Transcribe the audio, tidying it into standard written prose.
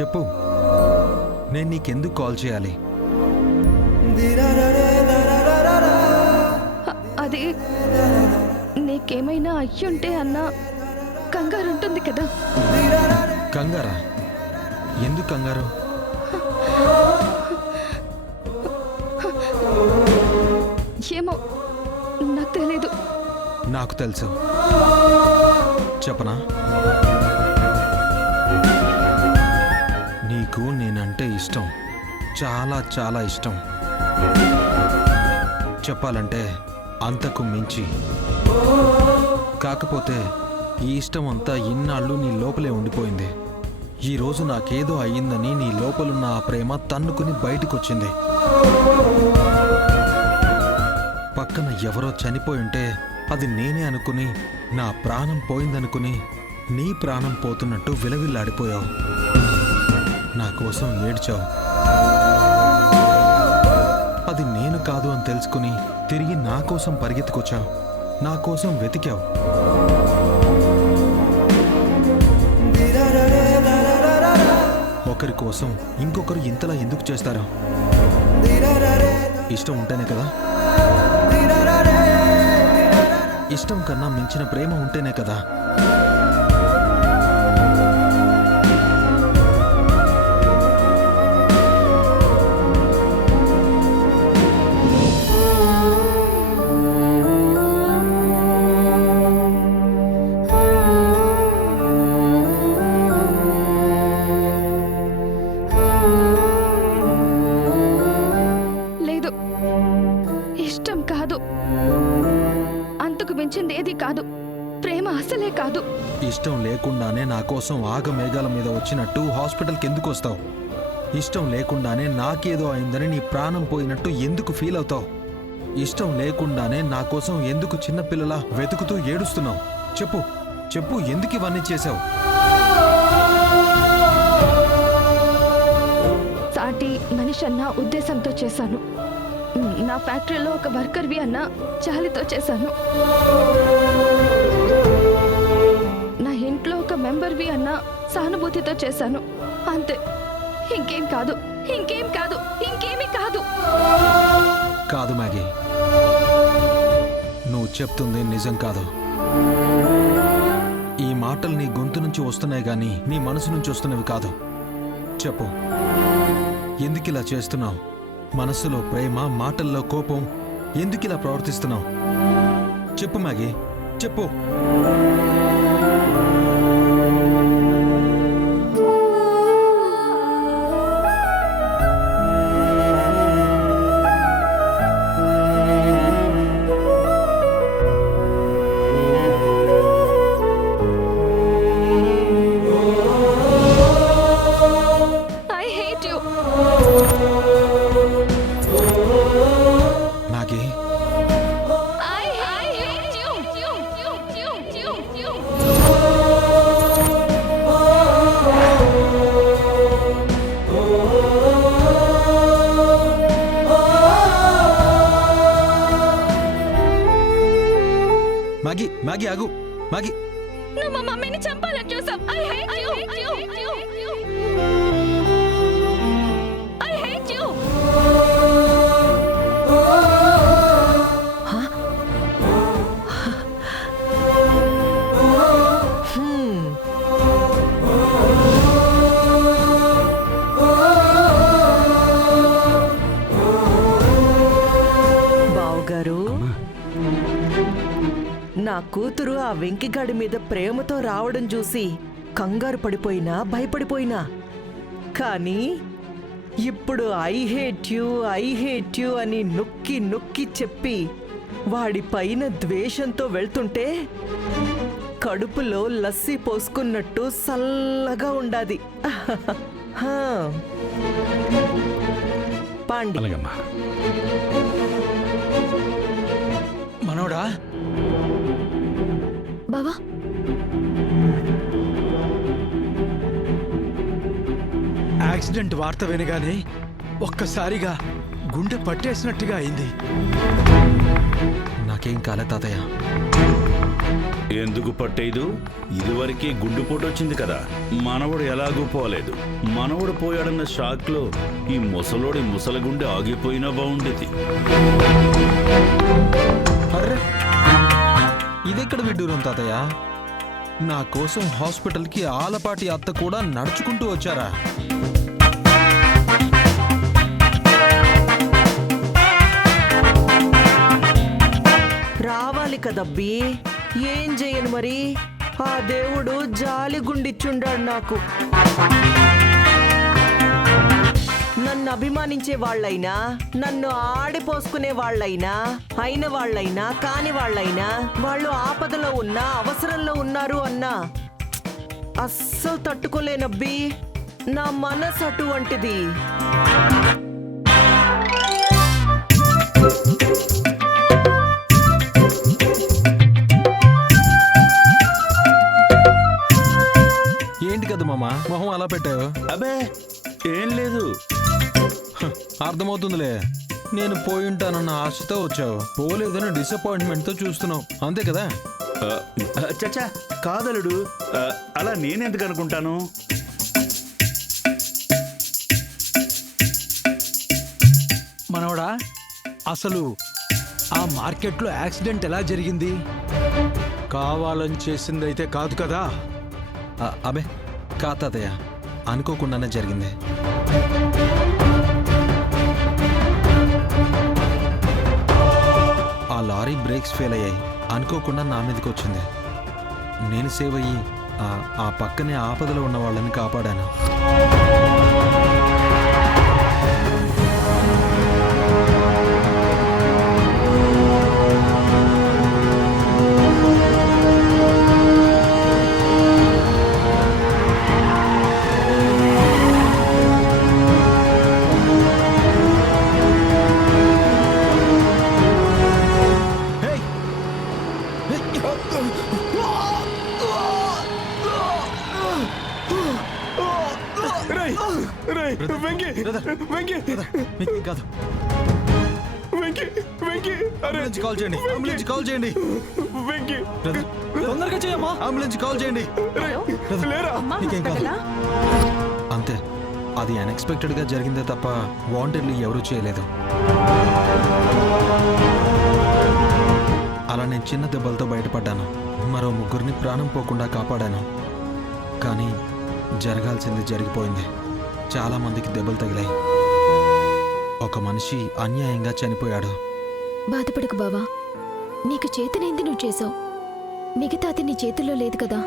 చెప్పు, నేను నీకెందుకు కాల్ చేయాలి? అది నీకేమైనా అయ్యుంటే అన్న కంగారు ఉంటుంది కదా. కంగారా? ఎందుకు కంగారు? ఏమో నాకు తెలీదు. నాకు తెలుసు. చెప్పనా? నీకు నేనంటే ఇష్టం, చాలా చాలా ఇష్టం. చెప్పాలంటే అంతకు మించి. కాకపోతే ఈ ఇష్టం అంతా ఇన్నాళ్ళు నీ లోపలే ఉండిపోయింది. ఈరోజు నాకేదో అయ్యిందని నీ లోపలున్న ఆ ప్రేమ తన్నుకుని బయటకొచ్చింది. పక్కన ఎవరో చనిపోయి ఉంటే అది నేనే అనుకుని, నా ప్రాణం పోయిందనుకుని నీ ప్రాణం పోతున్నట్టు విలవిల్లాడిపోయావు. నా కోసం ఏడ్చావు. అది నేను కాదు అని తెలుసుకుని తిరిగి నా కోసం పరిగెత్తుకొచ్చావు. నా కోసం వెతికావు. ఒకరి కోసం ఇంకొకరు ఇంతలా ఎందుకు చేస్తారు? ఇష్టం ఉంటేనే కదా. ఇష్టం కన్నా మించిన ప్రేమ ఉంటేనే కదా. లేదు, ఇష్టం కాదు, అంతకు మించింది ఏది కాదు, ప్రేమ అసలే కాదు. ఇష్టం లేకుండానే నా కోసం ఆగమేఘాల మీద వచ్చినట్టు హాస్పిటల్కి ఎందుకు వస్తావు? ఇష్టం లేకుండానే నాకేదో అయిందని నీ ప్రాణం పోయినట్టు ఎందుకు ఫీల్ అవుతావు? ఇష్టం లేకుండానే నా కోసం ఎందుకు చిన్నపిల్లలా వెతుకుతూ ఏడుస్తున్నావు? చెప్పు చెప్పు, ఎందుకు ఇవన్నీ చేశావు? సాటి మనిషి అన్న ఉద్దేశంతో చేశాను. నా ఫ్యాక్టరీలో ఒక వర్కర్వి అన్న జాలితో చేశాను. నా ఇంట్లో ఒక మెంబర్వి అన్న సానుభూతితో చేశాను. అంతే, ఇంకేం కాదు, ఇంకేం కాదు, ఇంకేమీ కాదు. కాదు మ్యాగీ, నువ్వు చెప్తుంది నిజం కాదు. ఈ మాటలు నీ గొంతు నుంచి వస్తున్నాయి గాని నీ మనసు నుంచి వస్తున్నవి కాదు. చెప్పు, ఎందుకిలా చేస్తున్నావు? మనసులో ప్రేమ, మాటల్లో కోపం, ఎందుకిలా ప్రవర్తిస్తున్నావు? చెప్పు మ్యాగీ, చెప్పు. I hate you. Maggi, I hate you. Maggi, Maggi ఆగు. మ్యాగీ, నువ్వు మా మమ్మీని చంపాలని చూసావు. I hate you. I hate you. బావుగారు, నా కూతురు ఆ వెంకిగాడి మీద ప్రేమతో రావడం చూసి కంగారు పడిపోయినా, భయపడిపోయినా, కానీ ఇప్పుడు ఐ హేట్ యూ అని నొక్కి నొక్కి చెప్పి వాడి పైన ద్వేషంతో వెళ్తుంటే కడుపులో లస్సీ పోసుకున్నట్టు సల్లగా ఉండాది. హా. పాండి. మనోడా, బావా, యాక్సిడెంట్ వార్త వినగానే ఒక్కసారిగా గుండె పట్టేసినట్టుగా అయింది. నా నాకేం కాలే తాతయ్య. ఎందుకు పట్టేదు? ఇదివరకే గుండెపోటు వచ్చింది కదా. మనవడు ఎలాగూ పోలేదు. మనవడు పోయాడన్న షాక్ లో ఈ ముసలోడి ముసలగుండె ఆగిపోయినా బాగుండేది. అర్రే, ఇదెక్కడ విడ్డూరం తాతయ్య? నా కోసం హాస్పిటల్కి ఆలపాటి అత్త కూడా నడుచుకుంటూ వచ్చారా? రావాలి కదబ్బి, ఏం చేయను మరి. ఆ దేవుడు జాలి గుండిచ్చుండాడు నాకు. నన్ను అభిమానించే వాళ్ళైనా, నన్ను ఆడిపోసుకునే వాళ్ళైనా, అయిన వాళ్ళైనా కాని వాళ్ళైనా, వాళ్ళు ఆపదలో ఉన్నా అవసరంలో ఉన్నారు అన్నా అస్సలు తట్టుకోలేనబ్బి. నా మనసు అటువంటిది. ఏంటి కదా మామ మొహం అలా పెట్టావు? అబే ఏం లేదు. అర్థమవుతుందిలే, నేను పోయి ఉంటానన్న ఆశతో వచ్చావు, పోలేదని డిసప్పాయింట్మెంట్తో చూస్తున్నావు, అంతే కదా? చచ్చా కాదలుడు, అలా నేనెందుకు అనుకుంటాను? మనవడా, అసలు ఆ మార్కెట్లో యాక్సిడెంట్ ఎలా జరిగింది? కావాలని చేసిందైతే కాదు కదా? అబే కాతాతయ్య, అనుకోకుండానే జరిగింది. ఆ లారీ బ్రేక్స్ ఫెయిల్ అయ్యాయి, అనుకోకుండా నా మీదకి వచ్చింది. నేను సేవ్ అయ్యి ఆ పక్కనే ఆపదలో ఉన్న వాళ్ళని కాపాడాను. కాదు, అంబులెన్స్ కాల్ చేయండి, అంబులెన్స్ కాల్ చేయండి, తొందరగా చేయమ్మా, అంబులెన్స్ కాల్ చేయండి. నీకేం కాదు. అంతే, అది అన్ఎక్స్పెక్టెడ్ గా జరిగిందే తప్ప వాంటెడ్లీ ఎవరూ చేయలేదు. అలా నేను చిన్న దెబ్బలతో బయటపడ్డాను, మరో ముగ్గురిని ప్రాణం పోకుండా కాపాడాను. కానీ జరగాల్సింది జరిగిపోయింది. చాలా మందికి దెబ్బలు తగిలాయి. ఒక మనిషి అన్యాయంగా చనిపోయాడు. బాధపడకు బావా, నీకు చేతనైంది నువ్వు చేసావు, మిగతాది నీ చేతుల్లో లేదు కదా.